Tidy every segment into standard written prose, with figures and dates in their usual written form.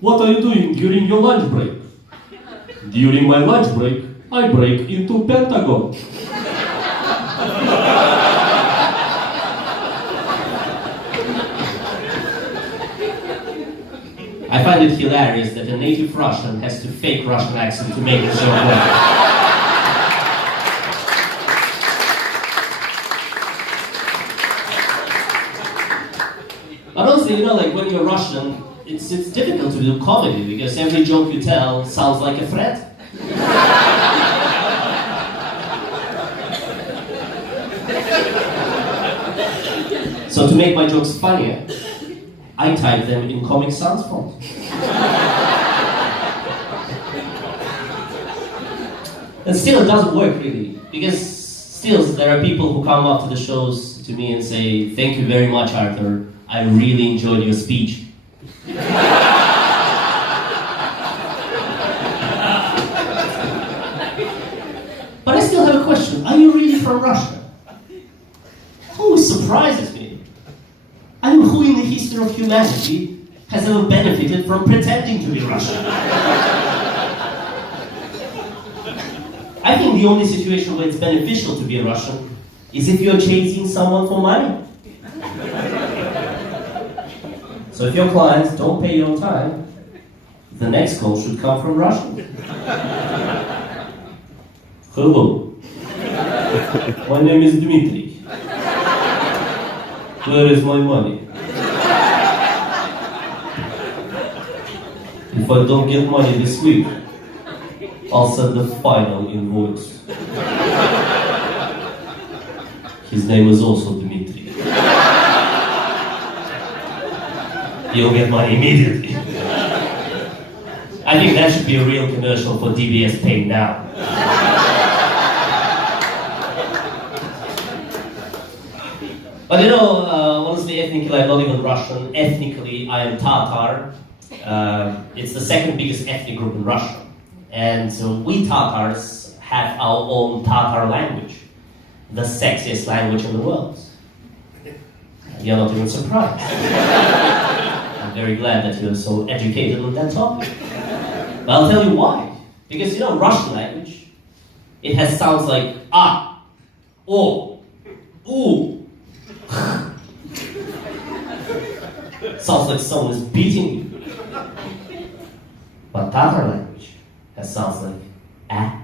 what are you doing during your lunch break? During my lunch break, I break into Pentagon. I find it hilarious that a native Russian has to fake Russian accent to make the joke work. But also, you know, like when you're Russian, it's difficult to do comedy because every joke you tell sounds like a threat. So to make my jokes funnier, I type them in Comic Sans font. And still it doesn't work really, because still there are people who come up to the shows to me and say, "Thank you very much, Artur. I really enjoyed your speech." But I still have a question. Are you really from Russia? It always surprises me. I mean, who in the history of humanity has ever benefited from pretending to be Russian? I think the only situation where it's beneficial to be a Russian is if you're chasing someone for money. So if your clients don't pay you on time, the next call should come from Russia. Hello. My name is Dmitry. Where is my money? If I don't get money this week, I'll send the final invoice. His name is also Dmitry. You'll get money immediately. I think that should be a real commercial for DBS Pay Now. But you know, honestly, ethnically, I'm not even Russian. Ethnically, I am Tatar. It's the second biggest ethnic group in Russia. And so we Tatars have our own Tatar language, the sexiest language in the world. You're not even surprised. I'm very glad that you're so educated on that topic. But I'll tell you why. Because you know, Russian language, it has sounds like ah, o, oo. Sounds like someone is beating you. But Tatar language has sounds like ah,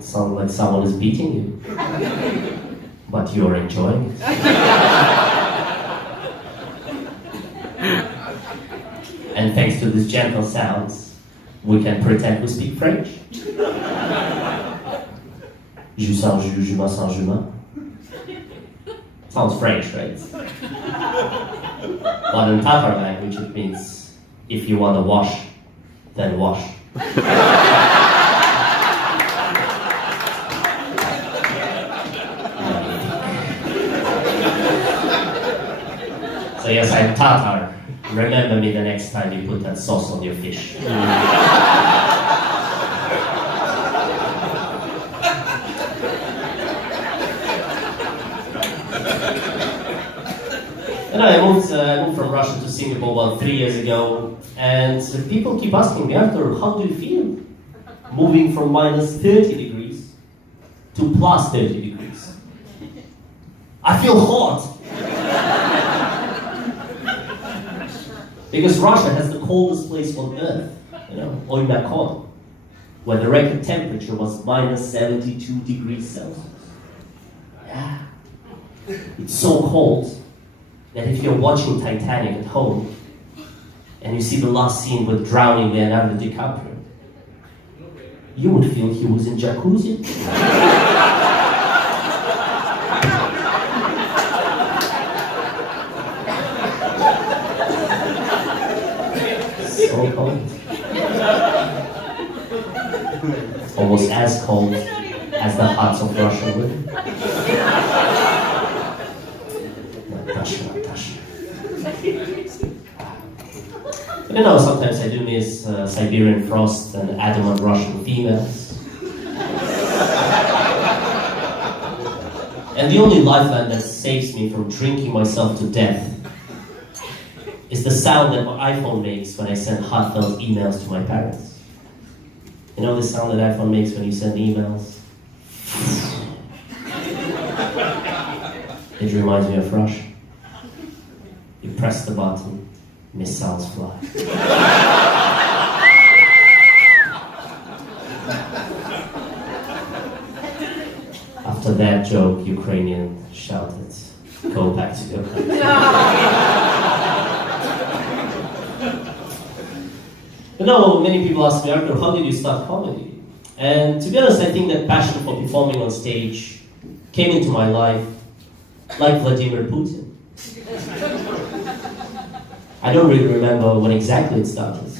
sound like someone is beating you, but you're enjoying it. And thanks to these gentle sounds, we can pretend we speak French. Je suis un jus, je m'asse un jument. Sounds French, right? But in Tatar language it means, if you want to wash, then wash. So yes, I'm Tatar. Remember me the next time you put that sauce on your fish. And I moved from Russia to Singapore about 3 years ago, and people keep asking me, Artur, how do you feel moving from minus 30 degrees to plus 30 degrees? I feel hot. Because Russia has the coldest place on earth, you know, Oymyakon, where the record temperature was minus 72 degrees Celsius. Yeah. It's so cold that if you're watching Titanic at home and you see the last scene with drowning Leonardo DiCaprio, you would feel he was in jacuzzi. So cold. Almost as cold as the hearts of Russian women. You know, sometimes I do miss Siberian frost and adamant Russian females. And the only lifeline that saves me from drinking myself to death is the sound that my iPhone makes when I send heartfelt emails to my parents. You know the sound that iPhone makes when you send emails? It reminds me of Rush. You press the button, missiles fly. After that joke, Ukrainian shouted, "Go back to your country." You know, many people ask me, Artur, how did you start comedy? And to be honest, I think that passion for performing on stage came into my life like Vladimir Putin. I don't really remember when exactly it started.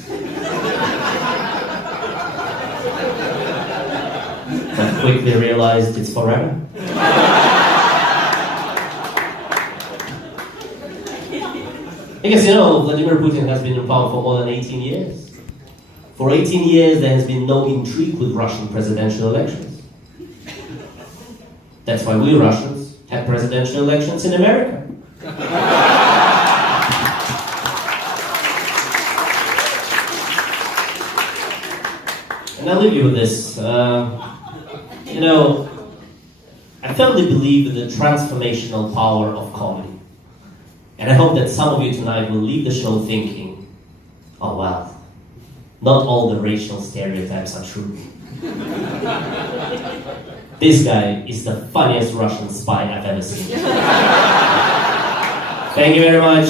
But quickly realized it's forever. Because you know, Vladimir Putin has been in power for more than 18 years. For 18 years, there has been no intrigue with Russian presidential elections. That's why we Russians have presidential elections in America. And I'll leave you with this. You know, I firmly believe in the transformational power of comedy. And I hope that some of you tonight will leave the show thinking, oh well, not all the racial stereotypes are true. This guy is the funniest Russian spy I've ever seen. Thank you very much.